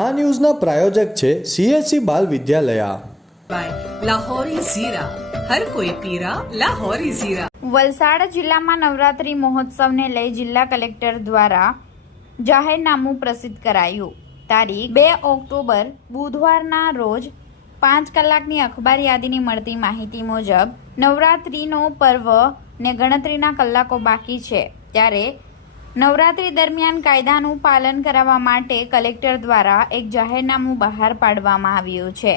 આ ન્યૂઝના પ્રાયોજક છે CSC બાલ વિદ્યાલયા। લાહોરી ઝીરા, હર કોઈ પીરા લાહોરી ઝીરા। વલસાડ જિલ્લામાં નવરાત્રી મહોત્સવને લઈ જિલ્લા કલેક્ટર દ્વારા જાહેરનામું પ્રસિદ્ધ કરાયું। તારીખ 2 ઓક્ટોબર બુધવારના રોજ 5 કલાકની અખબાર યાદીની મળતી માહિતી મુજબ નવરાત્રીનો પર્વ ને ગણતરીના કલાકો બાકી છે, ત્યારે નવરાત્રી દરમિયાન કાયદાનું પાલન કરાવવા માટે કલેક્ટર દ્વારા એક જાહેરનામું બહાર પાડવામાં આવ્યું છે,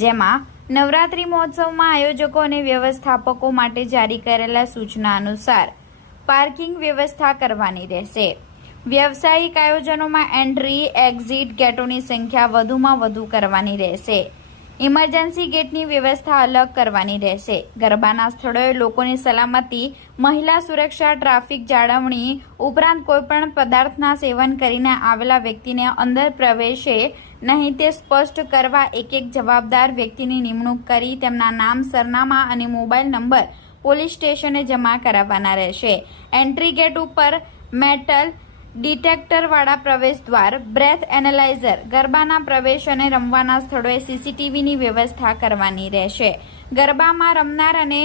જેમાં નવરાત્રી મહોત્સવમાં આયોજકો અને વ્યવસ્થાપકો માટે જારી કરેલા સૂચના અનુસાર પાર્કિંગ વ્યવસ્થા કરવાની રહેશે। વ્યવસાયિક આયોજનોમાં એન્ટ્રી એક્ઝિટ ગેટોની સંખ્યા વધુમાં વધુ કરવાની રહેશે। ઇમરજન્સી ગેટની વ્યવસ્થા અલગ કરવાની રહેશે। ગરબાના સ્થળોએ લોકોની સલામતી, મહિલા સુરક્ષા, ટ્રાફિક જાળવણી ઉપરાંત કોઈપણ પદાર્થના સેવન કરીને આવેલા વ્યક્તિને અંદર પ્રવેશે નહીં તે સ્પષ્ટ કરવા એક જવાબદાર વ્યક્તિની નિમણૂક કરી તેમના નામ, સરનામા અને મોબાઈલ નંબર પોલીસ સ્ટેશને જમા કરાવવાના રહેશે। એન્ટ્રી ગેટ ઉપર મેટલ ડિટેક્ટરવાળા પ્રવેશ દ્વાર, બ્રેથ એનાલાઇઝર, ગરબાના પ્રવેશ અને રમવાના સ્થળોએ CCTVની વ્યવસ્થા કરવાની રહેશે। ગરબામાં રમનાર અને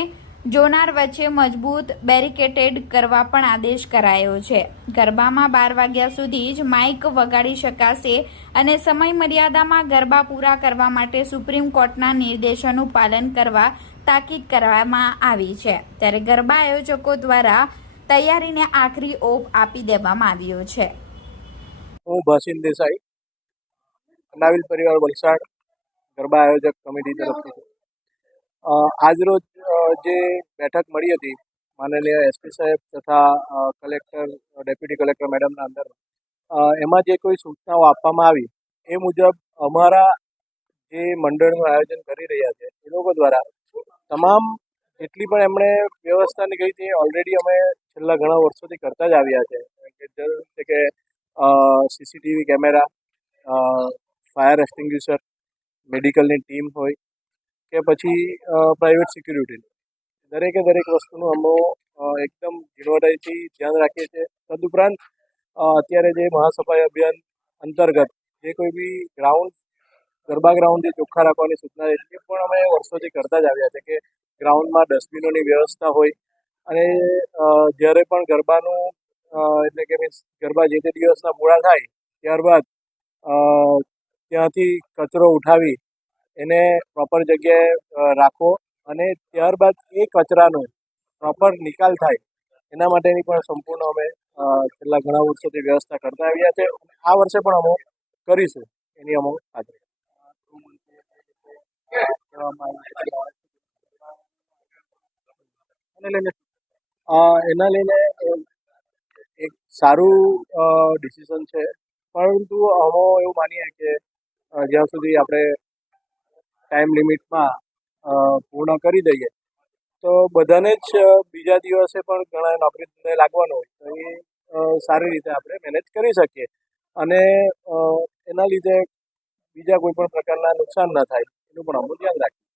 જોનાર વચ્ચે મજબૂત બેરિકેટેડ કરવા પણ આદેશ કરાયો છે। ગરબામાં 12 વાગ્યા સુધી જ માઇક વગાડી શકાશે અને સમય મર્યાદામાં ગરબા પૂરા કરવા માટે સુપ્રીમ કોર્ટના નિર્દેશોનું પાલન કરવા તાકીદ કરવામાં આવી છે, ત્યારે ગરબા આયોજકો દ્વારા તૈયારીને આખરી ઓપ આપી દેવામાં આવ્યો છે। હું ભાસિન દેસાઈ, નાવિલ પરિવાર વલસાડ ગરબા આયોજક કમિટી તરફથી આજરોજ જે બેઠક મળી હતી માનનીય SP સાહેબ તથા કલેક્ટર, ડેપ્યુટી કલેક્ટર મેડમના અંદર, એમાં જે કોઈ સૂચનાઓ આપવામાં આવી એ મુજબ અમારા જે મંડળનું આયોજન કરી રહ્યા છે એ લોકો દ્વારા તમામ જેટલી પણ એમણે વ્યવસ્થાની કહી હતી ઓલરેડી અમે છેલ્લા ઘણા વર્ષોથી કરતા જ આવ્યા છે કે CCTV કેમેરા, ફાયર એક્સટિંગ્યુશર, મેડિકલની ટીમ હોય કે પછી પ્રાઇવેટ સિક્યુરિટી, દરેક વસ્તુનું અમે એકદમ ઝીણવટથી ધ્યાન રાખીએ છીએ। તદુપરાંત અત્યારે જે મહાસફાઈ અભિયાન અંતર્ગત જે કોઈ બી ગરબા ગ્રાઉન્ડ જે ચોખ્ખા રાખવાની સૂચના છે એ પણ અમે વર્ષોથી કરતા જ આવ્યા છે કે ગ્રાઉન્ડમાં ડસ્ટબિનોની વ્યવસ્થા હોય અને જ્યારે પણ ગરબાનું એટલે કે મીન્સ ગરબા જે તે દિવસના પૂરા થાય ત્યારબાદ ત્યાંથી કચરો ઉઠાવી એને પ્રોપર જગ્યાએ રાખવો અને ત્યારબાદ એ કચરાનો પ્રોપર નિકાલ થાય એના માટેની પણ સંપૂર્ણ અમે છેલ્લા ઘણા વર્ષોથી વ્યવસ્થા કરતા આવ્યા છે। આ વર્ષે પણ અમે કરીશું એની અમે ખાતરી। એના લઈને એક સારું ડિસિઝન છે, પરંતુ અમે એવું માનીએ કે જ્યાં સુધી આપણે ટાઈમ લિમિટમાં પૂર્ણ કરી દઈએ તો બધાને જ બીજા દિવસે પણ ઘણા નોકરી ધંધે લાગવાનું હોય તો એ સારી રીતે આપણે મેનેજ કરી શકીએ અને એના લીધે બીજા કોઈ પણ પ્રકારના નુકસાન ન થાય એનું પણ અમે ધ્યાન રાખીએ।